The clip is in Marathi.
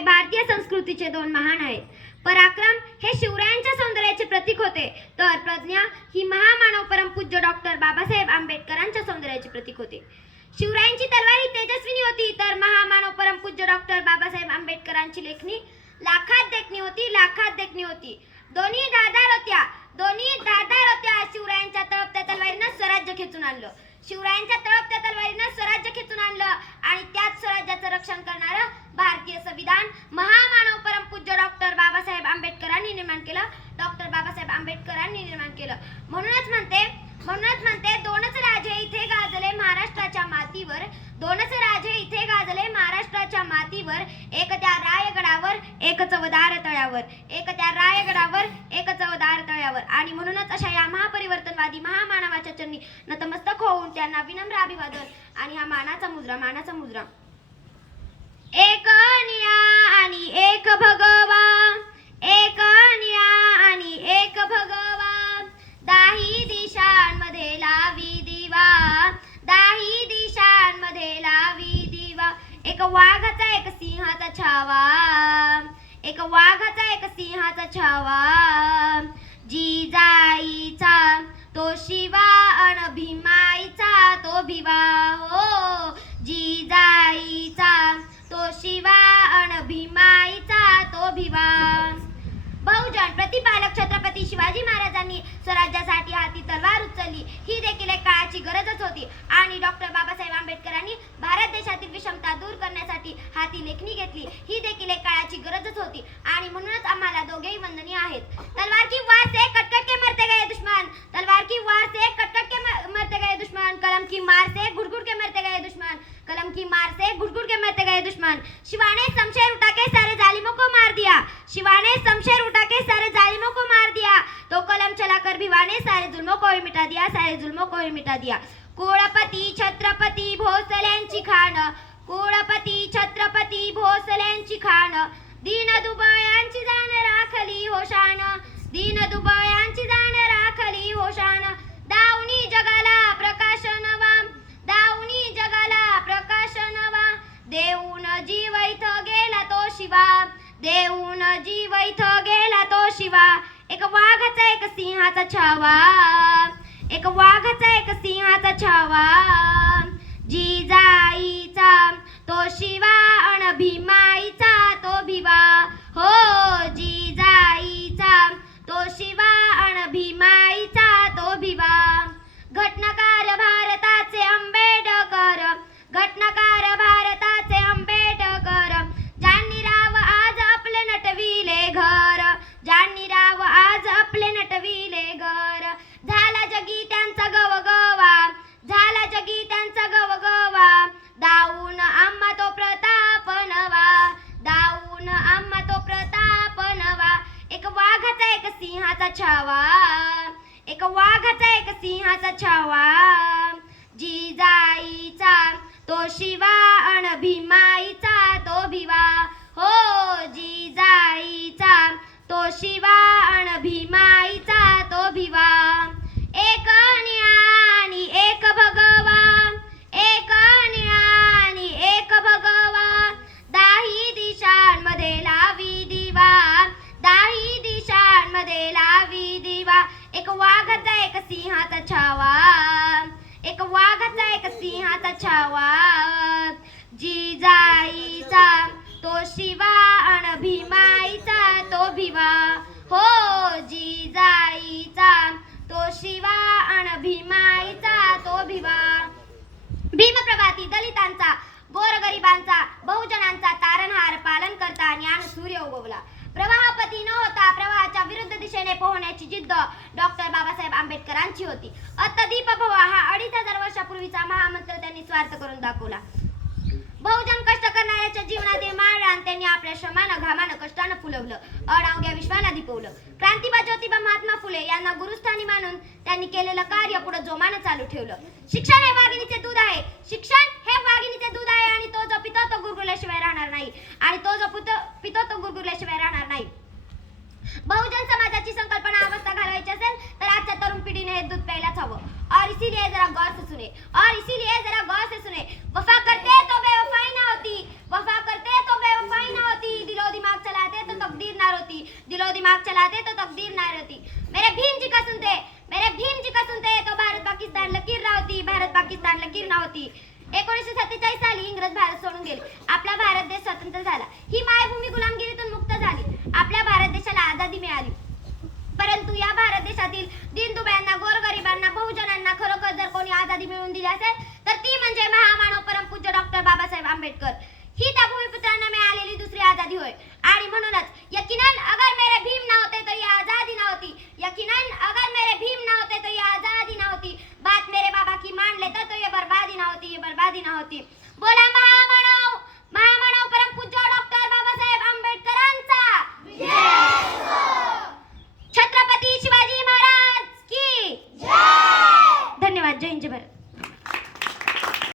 हे भारतीय संस्कृतीचे दोन महान आहेत. पराक्रम हे शिवरायांच्या सौंदर्याचे प्रतीक होते, तर प्रज्ञा ही महामानव परमपूज्य डॉक्टर बाबासाहेब आंबेडकरांच्या सौंदर्याचे प्रतीक होते. शिवरायांची तलवार ही तेजस्विनी होती, तर महामानव परमपूज्य डॉक्टर बाबासाहेब आंबेडकरांची लेखणी लाखात देखणी होती. दोन्ही धारदार होत्या. शिवरायांच्या तळपत्या तलवारीनं स्वराज्य खेचून आणलं आणि त्याच स्वराज्याचं रक्षण करणारं भारतीय संविधान महामानव परमपूज्य डॉक्टर बाबासाहेब आंबेडकरांनी निर्माण केलं. म्हणूनच म्हणते दोनच राजे इथे गाजले महाराष्ट्राच्या मातीवर, एक त्या रायगडावर एक चवदार तळ्यावर. आणि म्हणूनच अशा या महापरिवर्तनवादी महामानवाच्या चरणी नतमस्तक होऊन त्यांना विनम्र अभिवादन आणि हा मानाचा मुद्रा. एक निया आणि एक भगवा, दाही दिशांमध्ये लावी दिवा, एक वाघाचा एक सिंहाचा छावा, जिजाईचा तो शिवा अन भीमाईचा तो भिवा, हो जिजाईचा तो शिवा अन भीमाईचा तो भिवा. बहुजन प्रतिपालक छत्रपती शिवाजी महाराजांनी स्वराज्यासाठी हाती तलवार उचलली. ही देखील एक काळाची गरजच होती आणि डॉक्टर बाबासाहेब आंबेडकरांनी भारत देशातील विषमता दूर करण्यासाठी हाती लेखणी घेतली. ही देखील एक काळाची गरजच होती आणि म्हणूनच आम्हाला दोघेही वंदनीय आहेत. तलवार की वार से कट के मरते गए दुश्मन, कलम की मार से घुट घुट के मरते गए दुश्मन, शिवाने शमशेर उठा के सारे जालिमों को मार दिया, तो कलम चलाकर भिवाने सारे जुल्मों को ही मिटा दिया. कुळपती छत्रपती भोसल्यांची खाण, दीन दुबळ्यांची जाण राखली होशान, दावणी जगाला प्रकाश नवा, देऊन जीव इथं गेला तो शिवा, एक वाघाचा एक सिंहाचा छावा, जिजाईचा तो शिवा अन भीमाईचा तो भिवा, हो जिजाईचा तो शिवा अन भीमाईचा तो भिवा. घटनाकार भारताचे आंबेडकर, ज्यांनी राव आज आपले नटविले घर, झाला जगी त्यांचा गवगवा, दाऊन आम्हा तो प्रताप नवा, एक वाघाचा एक सिंहाचा छावा, जिजाईचा तो शिवा अन भीमाईचा तो भिवा, हो जिजाईचा तो शिवा अन भीमाईचा तो भिवा. एक निळा आणि एक भगवा, दाही दिशांमध्ये लावी दिवा, एक वाघाचा एक सिंहाचा छावा, जिजाईचा तो शिवा अन भीमाईचा तो भिवा, हो जिजाईचा तो शिवा अन भीमाईचा तो भिवा. भीमप्रभाती दलितांचा, गोरगरिबांचा, बहुजनांचा तारणहार पालन करता ज्ञान सूर्य उगवला. प्रवाहापती न होता प्रवाहाच्या विरुद्ध दिशेने पोहण्याची जिद्द डॉक्टर बाबासाहेब आंबेडकरांची होती. अत्तदीप भवा हा 2500 वर्षापूर्वीचा महामंत्र त्यांनी स्वार्थ करून दाखवला. बहुजन कष्ट करणाऱ्याच्या जीवनातील माळरान त्यांनी आपल्या श्रमानं घामानं कष्टानं फुलवलं, अडावग्या विश्वाला दिपवलं. क्रांतिबा ज्योतिबा महात्मा फुले यांना गुरुस्थानी मानून त्यांनी केलेलं कार्य पुढे जोमानं चालू ठेवलं. शिक्षण हे वाघिणीचे दूध आहे आणि तो जो पितो तो गुरगुरल्याशिवाय राहणार नाही. बहुजन समाजाची संकल्पना अवस्था घालवायची असेल तर आजच्या तरुण पिढीने हे दूध प्यायलाच हवं. और इसीलिए जरा गौर से सुने, वफा करते तो बेवफाई ना होती, दिलों जो दिमाग चलाते तो तकदीर ना रहती. मेरे भीम जी का सुनते, मेरे भीम जी का सुनते तो भारत पाकिस्तान लकीर ना होती, भारत पाकिस्तान लकीर ना होती. 1947 साली इंग्रज भारत सोडून गेले. आपला भारत देश स्वतंत्र झाला. ही मायभूमी गुलामगिरीतून मुक्त झाली. आपल्या भारत देशाला आझादी मिळाली. परंतु या भारत देशातील दीनदुबळ्यांना, गोरगरिबांना, बहुजनांना खरोखर जर कोणी आझादी मिळवून दिली असेल तर ती म्हणजे महामानव परमपूज्य डॉक्टर बाबासाहेब आंबेडकर. ही त्या भूमिपुत्रांना मिळालेली दुसरी आझादी होय. आणि म्हणूनच यकीनन अगर मेरे भीम ना होते तो ये आजादी ना होती. यकीनन अगर मेरे भीम ना होते तो ये आजादी ना होती. बात मेरे बाबा की मान लेता तो ये बर्बादी ना होती, ये बर्बादी ना होती. बोला